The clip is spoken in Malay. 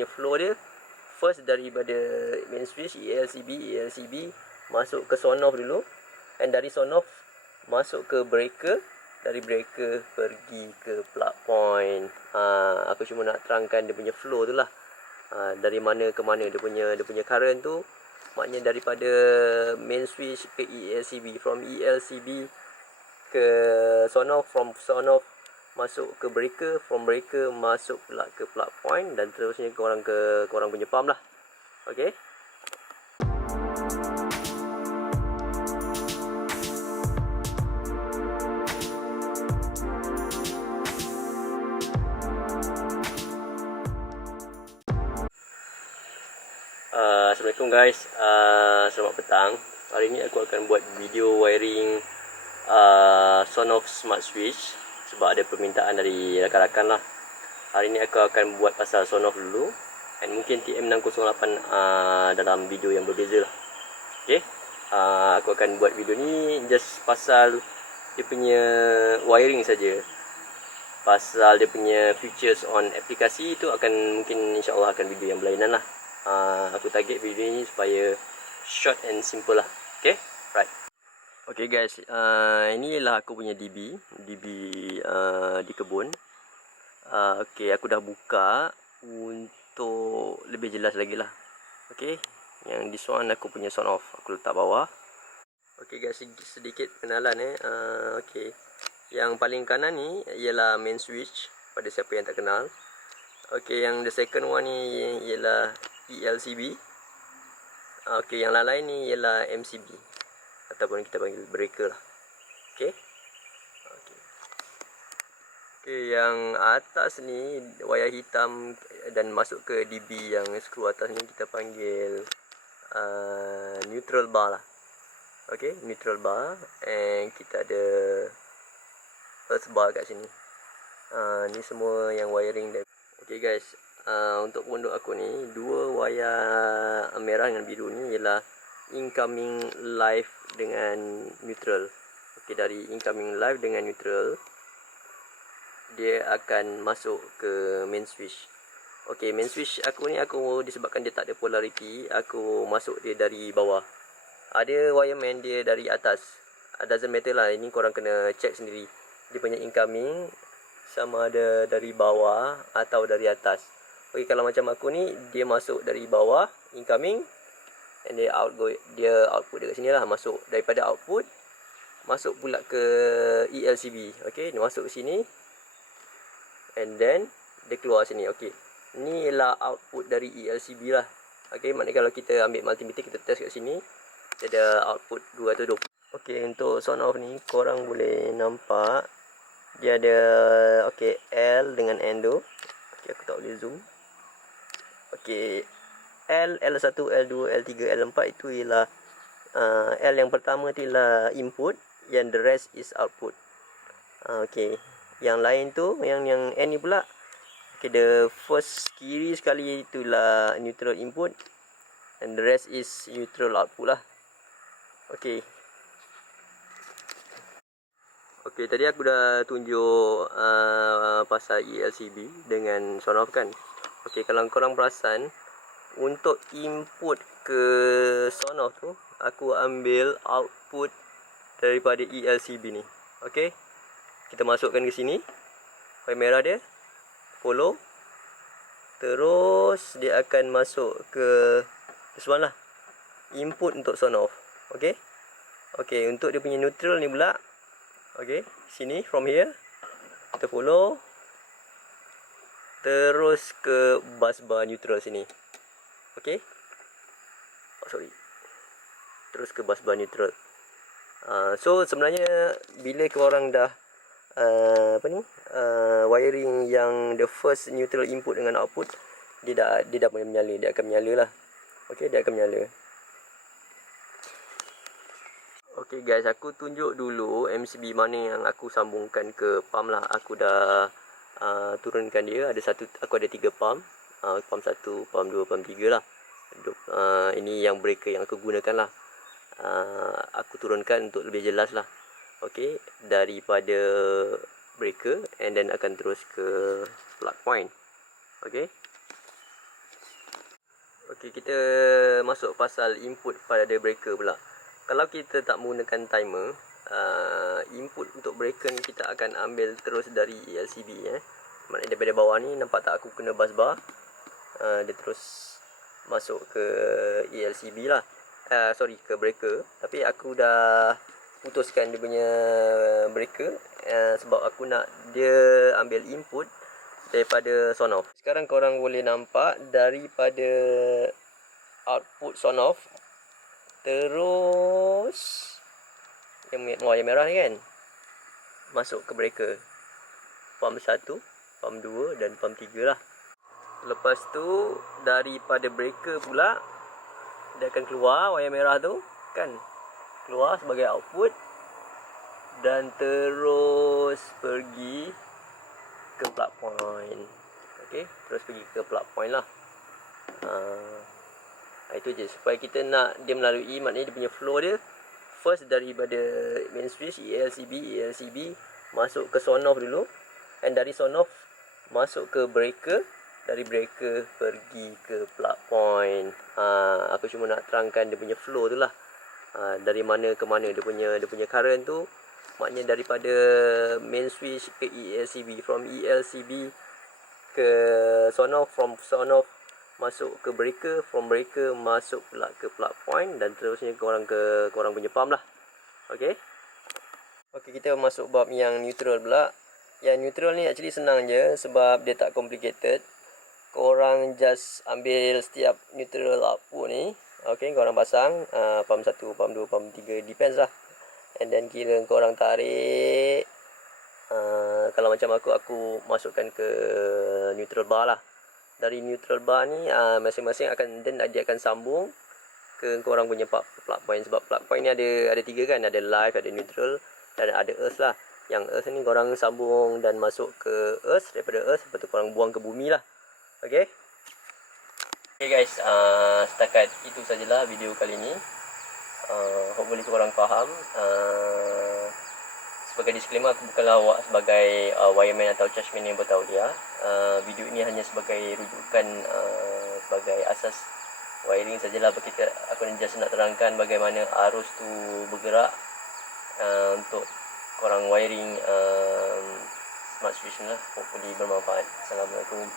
punya flow dia first daripada main switch ELCB masuk ke son off dulu, and dari son off masuk ke breaker, dari breaker pergi ke plug point. Aku cuma nak terangkan dia punya flow tu lah, dari mana ke mana dia punya current tu. Maknanya daripada main switch ke ELCB, from ELCB ke son off, from son off masuk ke breaker, from breaker masuk pula ke plug point, dan terusnya korang punya pump lah. Okay. Assalamualaikum guys, selamat petang. Hari ini aku akan buat video wiring son off smart switch sebab ada permintaan dari rakan-rakan lah. Hari ini aku akan buat pasal son off dulu, dan mungkin TM608 dalam video yang berbeza lah. Okay, aku akan buat video ni just pasal dia punya wiring saja. Pasal dia punya features on aplikasi tu akan mungkin insyaAllah akan video yang berlainan lah. Aku target video ni supaya short and simple lah. Okay, right. Okay guys, inilah aku punya DB di kebun. Okay, aku dah buka untuk lebih jelas lagi lah. Okay, yang this one aku punya son off, aku letak bawah. Okay guys, sedikit kenalan okay, yang paling kanan ni ialah main switch pada siapa yang tak kenal. Okay, yang the second one ni ialah ELCB. Okay, yang lain ni ialah MCB ataupun kita panggil breaker lah. Okay. Okay, yang atas ni wayar hitam dan masuk ke DB yang skru atas ni kita panggil neutral bar lah. Okay, neutral bar, and kita ada earth bar kat sini. Ni semua yang wiring dia. Okay guys, untuk pondok aku ni, dua wayar merah dengan biru ni ialah incoming live dengan neutral. Okay, dari incoming live dengan neutral dia akan masuk ke main switch. Okay, main switch aku ni, aku disebabkan dia tak ada polarity, aku masuk dia dari bawah. Ada wireman dia dari atas. Doesn't matter lah, ini korang kena check sendiri dia punya incoming sama ada dari bawah atau dari atas. Okay, kalau macam aku ni, dia masuk dari bawah incoming, and dia output dekat sini lah, masuk daripada output masuk pula ke ELCB. Okay, dia masuk ke sini and then dia keluar sini. Okay, ni ialah output dari ELCB lah. Okay, maknanya kalau kita ambil multimeter, kita test kat sini, dia ada output 220. Okay, untuk son off ni korang boleh nampak dia ada okay, L dengan N tu. Okay, aku tak boleh zoom. Okay, L1, L2, L3, L4 itu ialah L yang pertama tu ialah input, yang the rest is output. Okay, yang lain tu, yang N ni pula, okay, the first kiri sekali itulah neutral input, and the rest is neutral output lah. Okay. Okay, tadi aku dah tunjuk pasal ELCB dengan son off kan. Okay, kalau korang perasan, untuk input ke son off tu, aku ambil output daripada ELCB ni. Okay, kita masukkan ke sini, wire merah dia, follow, terus dia akan masuk ke this one lah, input untuk son off. Okay. Okay, untuk dia punya neutral ni pula, okay, sini from here kita follow terus ke bus bar neutral sini. Okay, terus ke bus bar neutral. So sebenarnya bila korang dah wiring yang the first neutral input dengan output, dia dah boleh menyala, dia akan menyala lah. Okay, dia akan menyala. Okay guys, aku tunjuk dulu MCB mana yang aku sambungkan ke pump lah. Aku dah turunkan dia. Aku ada 3 pump. Pump 1, pump 2, pump 3 lah. Ini yang breaker yang aku gunakan lah. Aku turunkan untuk lebih jelas lah. Okay, daripada breaker and then akan terus ke plug point. Okay. Okey, kita masuk pasal input pada breaker pula. Kalau kita tak menggunakan timer, input untuk breaker ni kita akan ambil terus dari ELCB. Maknanya daripada bawah ni, nampak tak aku kena bus bar, dia terus masuk ke ELCB lah. Ke breaker. Tapi aku dah putuskan dia punya breaker, sebab aku nak dia ambil input daripada son off. Sekarang korang boleh nampak daripada output son off terus yang merah ni kan masuk ke breaker. Pump 1, pump 2 dan pump 3 lah. Lepas tu daripada breaker pula dia akan keluar wayar merah tu kan, keluar sebagai output dan terus pergi ke plug point. Okey, terus pergi ke plug point lah. Itu je, supaya kita nak dia melalui, maknanya dia punya flow dia first daripada main switch ELCB masuk ke son off dulu, dan dari son off masuk ke breaker, dari breaker pergi ke plug point. Aku cuma nak terangkan dia punya flow tu lah, dari mana ke mana dia punya current tu. Maknanya daripada main switch ke ELCB, from ELCB ke son off, from son off masuk ke breaker, from breaker masuk pula ke plug point, dan terusnya korang punya pump lah. Okey, kita masuk bab yang neutral pula. Yang neutral ni actually senang je, sebab dia tak complicated. Korang just ambil setiap neutral output ni, okey, korang pasang pump 1, pump 2, pump 3, depends lah. And then kira korang tarik, kalau macam aku masukkan ke neutral bar lah. Dari neutral bar ni masing-masing dia akan sambung ke korang punya plug point. Sebab plug point ni ada 3 kan, ada live, ada neutral dan ada earth lah. Yang earth ni korang sambung dan masuk ke earth, daripada earth lepas tu korang buang ke bumi lah. Okay guys, setakat itu sajalah video kali ni. Hopefully korang faham. Sebagai disclaimer, aku bukanlah sebagai wireman atau chargeman yang bertauliah. Video ini hanya sebagai rujukan, sebagai asas wiring sajalah. Aku just nak terangkan bagaimana arus tu bergerak, untuk korang wiring smart switch ni lah. Hopefully bermanfaat. Assalamualaikum.